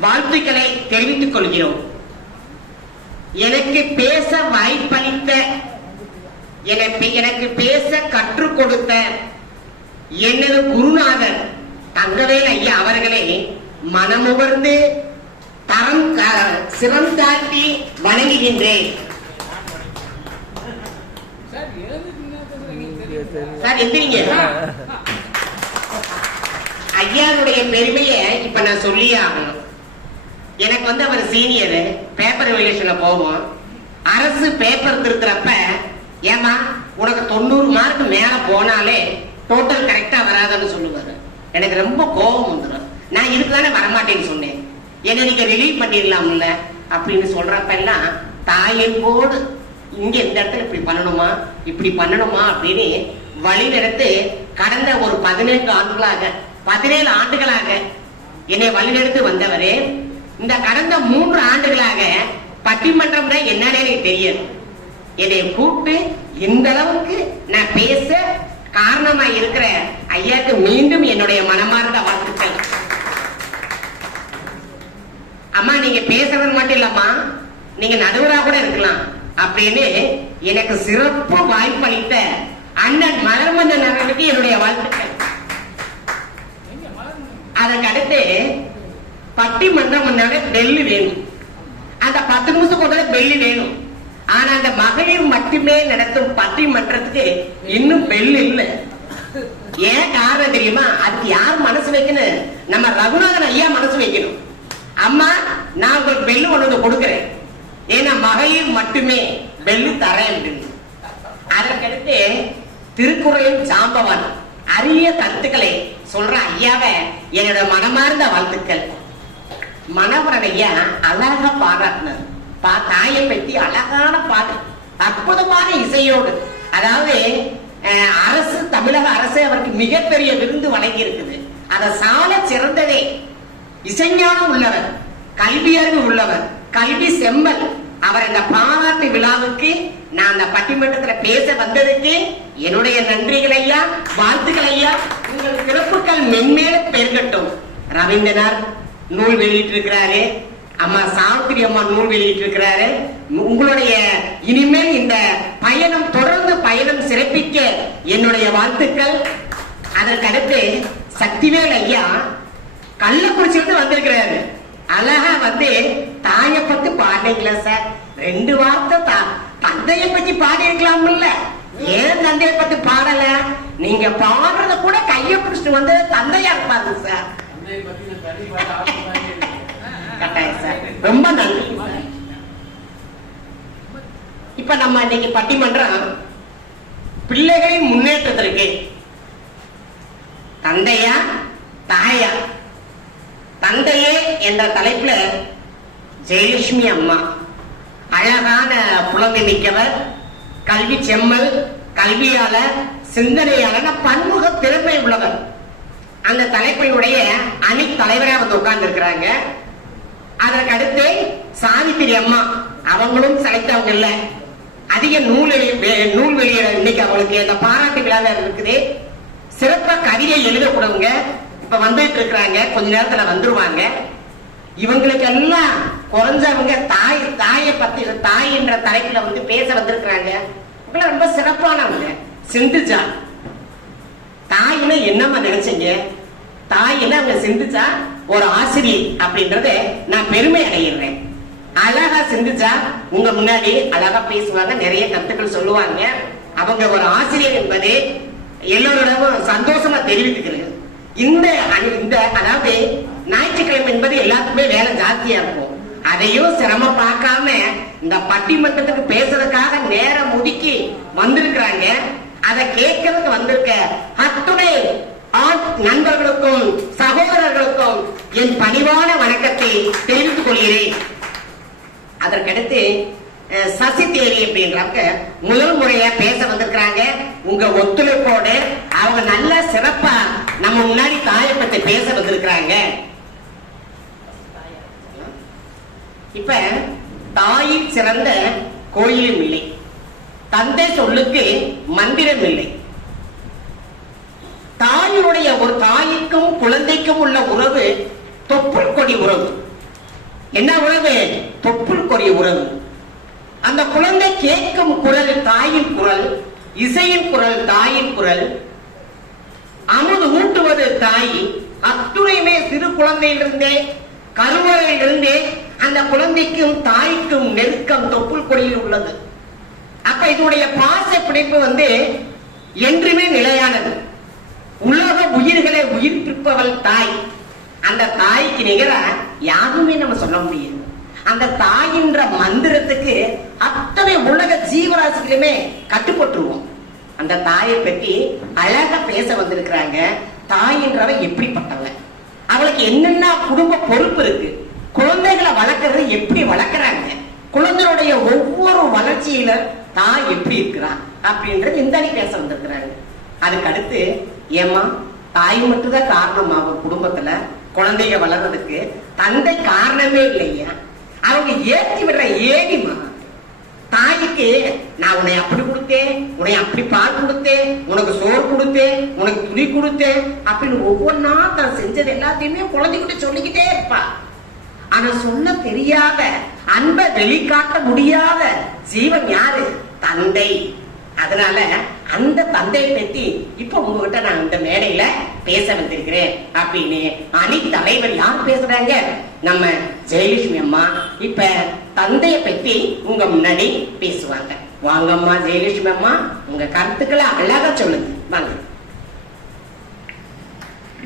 வாழ்த்துக்களை தெரிவித்துக் கொள்கிறோம். எனக்கு பேச வாய்ப்பளித்த எனக்கு எனக்கு பேச கற்றுக் கொடுத்த எனது குருநாதர் தங்கவேல் ஐயா அவர்களே மனமுகர்ந்து தரம் கா- சிரம் தாட்டி வணங்குகின்றேன். சார் எந்திரிங்க. ஐயாவுடைய பெருமையை இப்ப நான் சொல்லியே ஆகணும். எனக்கு வந்து அவர் சீனியர் பேப்பர் ரிலேஷன்ல போவோம். அரசு பேப்பர் திருத்துறப்ப ஏமா உனக்கு தொண்ணூறு மார்க் மேல போனாலே டோட்டல் கரெக்டா வராதுன்னு சொல்லுவாரு. எனக்கு ரொம்ப கோபம் வந்துடும் நான் இதுக்கு தானே வரமாட்டேன்னு சொன்னேன். என்ன நீங்க ரிலீவ் பண்ணிடலாம்ல அப்படின்னு சொல்றப்ப எல்லாம் தாயன்போடு இங்க இந்த இடத்துல இப்படி பண்ணணுமா இப்படி பண்ணணுமா அப்படின்னு வழி நடத்து கடந்த ஒரு பதினேழு ஆண்டுகளாக பதினேழு ஆண்டுகளாக என்னை வழிநடத்து வந்தவரே இந்த கடந்த மூன்று ஆண்டுகளாக பட்டிமன்றம்னா என்னன்னு எனக்கு தெரியாது. என்னை கூப்பிட்டு இந்த அளவுக்கு நான் பேச காரணமா இருக்கிற ஐயாக்கு மீண்டும் என்னுடைய மனமார்ந்த வாழ்த்துக்கள். அம்மா நீங்க பேசுறது மட்டும் இல்லம்மா. நீங்க நடுவரா கூட இருக்கலாம். அப்படின்னு எனக்கு சிறப்பு வாய்ப்பளித்த அண்ணன் மலர்மந்தன் அவர்களுக்கு என்னுடைய வாழ்த்துக்கள். அதற்கு அடுத்து பட்டிமன்றம் முன்னாலே பெல்லு வேணும். அந்த பத்து நிமிஷம் கொண்டாலே பெல்லு வேணும். ஆனா அந்த மகளிர் மட்டுமே நடத்தும் பட்டிமன்றத்துக்கு இன்னும் பெல் இல்லை. ஏன் காரணம் தெரியுமா? அதுக்கு யார் மனசு வைக்கணும்? நம்ம ரகுநாதன் ஐயா மனசு வைக்கணும். அம்மா நான் உங்களுக்கு பெல்லு ஒன்று கொடுக்குறேன். ஏன்னா மகளிர் மட்டுமே பெல்லு தரேன் அதற்கடுத்து திருக்குறளின் சாம்பவன் அரிய கருத்துக்களை சொல்ற ஐயாவை என்னோட மனமார்ந்த வாழ்த்துக்கள். மணவரனைய அழகா பாராட்டினார் பா தாயை பற்றி அழகான பாட்டு. அற்புதமான இசையோடு. அதாவது அஹ், அரசு தமிழக அரசு அவருக்கு மிகப்பெரிய விருந்து வழங்கி இருக்குது. அதை சால சிறந்ததே. இசைஞானம் உள்ளவர் கல்வி அறிவு உள்ளவர் கல்வி செம்மல் அவர் இந்த பாராட்டு விழாவுக்கு நான் அந்த பட்டிமன்றத்துல பேச வந்ததுக்கு என்னுடைய நன்றிகள் ஐயா வாழ்த்துக்கள் ஐயா. உங்கள் சிறப்புகள் மென்மேலும் பெருகட்டும். ரவீந்திரனார் நூல் வெளியிட்டிருக்கிறாரு. அம்மா சாவித்திரி அம்மா நூல் வெளியிட்டிருக்கிறாரு. உங்களுடைய இனிமேல் இந்த பயணம் தொடர்ந்து பயணம் சிறப்பிக்க என்னுடைய வாழ்த்துக்கள். அதற்கடுத்து சக்திவேல் ஐயா கள்ளக்குறிச்சியிலிருந்து வந்திருக்கிறாரு. அழகா வந்து தாயை பத்தி பாடுறீங்களா சார்? ரெண்டு வார்த்தை தா- தந்தையை பத்தி பாடி இருக்கலாம்ல ஏன் தந்தையை பத்தி பாடல? நீங்க பாடுறத கூட கைய பிடிச்சிட்டு வந்து தந்தையா இருப்பாரு சார். கட்டாயம் சார். ரொம்ப நன்றி சார். இப்ப நம்ம இன்னைக்கு பட்டிமன்றம் பிள்ளைகளின் முன்னேற்றத்திற்கு தந்தையா தாயா தந்தையே என்ற தலைப்புல ஜெயலட்சுமி அம்மா. அழகான புலமை மிக்கவர் கல்வி செம்மல் கல்வியாளர் சிந்தனையாளர் பன்முக திறமை உள்ளவர். அந்த தலைப்பினுடைய அணி தலைவரா வந்து உட்கார்ந்து இருக்கிறாங்க அதற்கு அடுத்து சாவித்திரி அம்மா. அவங்களும் சளைத்தவங்க இல்ல. அதிக நூல் நூல் வெளியிட இன்னைக்கு அவங்களுக்கு அந்த பாராட்டு விழா இருக்குது. சிறப்பா கவிதை எழுதக்கூடவங்க இப்ப வந்துட்டு இருக்கிறாங்க. கொஞ்ச நேரத்துல வந்துருவாங்க. இவங்களுக்கு எல்லாம் குறைஞ்சவங்க தாய் தாயை பத்தி தாய் என்ற தலைப்புல வந்து பேச வந்திருக்கிறாங்க. ரொம்ப சிறப்பானவங்க. சிந்துஜா தாயினா என்னம்மா நினைச்சீங்க? தாயினா அவங்க சிந்திச்சா ஒரு ஆசிரியர் அப்படின்றத நான் பெருமை அடைகிறேன் அழகா சிந்திச்சா உங்க முன்னாடி அழகா பேசுவாங்க நிறைய கருத்துக்கள் சொல்லுவாங்க. அவங்க ஒரு ஆசிரியர் என்பது எல்லோரிடமும் சந்தோஷமா தெரிவித்துக்கிறது இந்த இந்த அதாவது ஞாயிற்றுக்கிழமை என்பது எல்லாத்துக்குமே வேலை ஜாஸ்தியா இருக்கும். அதையும் சிரமம் பார்க்காம இந்த பட்டிமன்றத்துக்கு பேசுறதுக்காக நேரம் ஒதுக்கி வந்திருக்கிறாங்க. அதை கேட்கறதுக்கு வந்திருக்க அத்துணை நண்பர்களுக்கும் சகோதரர்களுக்கும் என் பணிவான வணக்கத்தை தெரிவித்துக் கொள்கிறேன். அதற்கடுத்து சசி தேவி அப்படின்றவங்க முதல் முறையா பேச வந்திருக்கிறாங்க. உங்க ஒத்துழைப்போடு அவங்க நல்ல சிறப்பா நம்ம முன்னாடி தாயை பத்தி பேச வந்திருக்கிறாங்க. இப்ப தாயின் சிறந்த கோயிலும் இல்லை. தந்தை சொல்லுக்கு மந்திரம் இல்லை தாயினுடைய ஒரு தாய்க்கும் குழந்தைக்கும் உள்ள உறவு தொப்புள் கொடி உறவு. என்ன உறவு? தொப்புள் கொடி உறவு. அந்த குழந்தை கேட்கும் குரல் தாயின் குரல் இசையின் குரல் தாயின் குரல். அமுது ஊட்டுவது தாய் அத்துணையுமே சிறு குழந்தையிலிருந்தே கருவறையிலிருந்தே அந்த குழந்தைக்கும் தாய்க்கும் நெருக்கம் தொப்புள் கொடியில் உள்ளது. அப்ப இதனுடைய பாச பிணைப்பு வந்து என்றுமே நிலையானது. உலக உயிர்களை உயிர்ப்பிப்பவள் தாய். அந்த தாய்க்கு நிகரா யாருமே நம்ம சொல்ல முடியாது. அந்த தாயின்ற மந்திரத்துக்கு அத்தனை உலக ஜீவராசிகளுமே கட்டுப்பட்டுருவோம் அந்த தாயை பத்தி அழகா பேச வந்திருக்கிறாங்க. தாயின்றவ எப்படிப்பட்டவ? அவளுக்கு என்னென்ன குடும்ப பொறுப்பு இருக்கு? குழந்தைகளை வளர்க்கறது எப்படி வளர்க்கறாங்க? குழந்தைகளுடைய ஒவ்வொரு வளர்ச்சியில தாய் எப்படி இருக்கிறா அப்படின்றது இந்த அணி பேச வந்திருக்கிறாங்க அதுக்கு அடுத்து ஏமா தாய் மட்டும்தான் காரணம் அவங்க குடும்பத்துல குழந்தைங்க வளர்றதுக்கு? தந்தை காரணமே இல்லையா? அவங்க ஏற்றி விடுற ஏனிமா தாய்க்கு நான் உன்னை அப்படி கொடுத்தேன் உன்னை அப்படி பால் கொடுத்தேன் உனக்கு சோறு கொடுத்தேன் உனக்கு துணி கொடுத்தேன் அப்படின்னு ஒவ்வொன்றா தான் செஞ்சது எல்லாத்தையுமே குழந்தைகிட்ட சொல்லிக்கிட்டே இருப்பா. ஆனா சொல்ல தெரியாத அன்பை வெளிக்காட்ட முடியாத ஜீவன் யாரு? தந்தை. அதனால அந்த தந்தையை பத்தி இப்ப உங்ககிட்ட நான் இந்த மேடையில பேச வந்திருக்கிறேன் அப்படின்னு அணி தலைவர் யார் பேசுறாங்க? நம்ம ஜெயலட்சுமி அம்மா. இப்ப தந்தைய பத்தி உங்க முன்னாடி பேசுவாங்க. வாங்கம்மா ஜெயலட்சுமி அம்மா உங்க கருத்துக்களை அழகா சொல்லுங்க. வாங்க.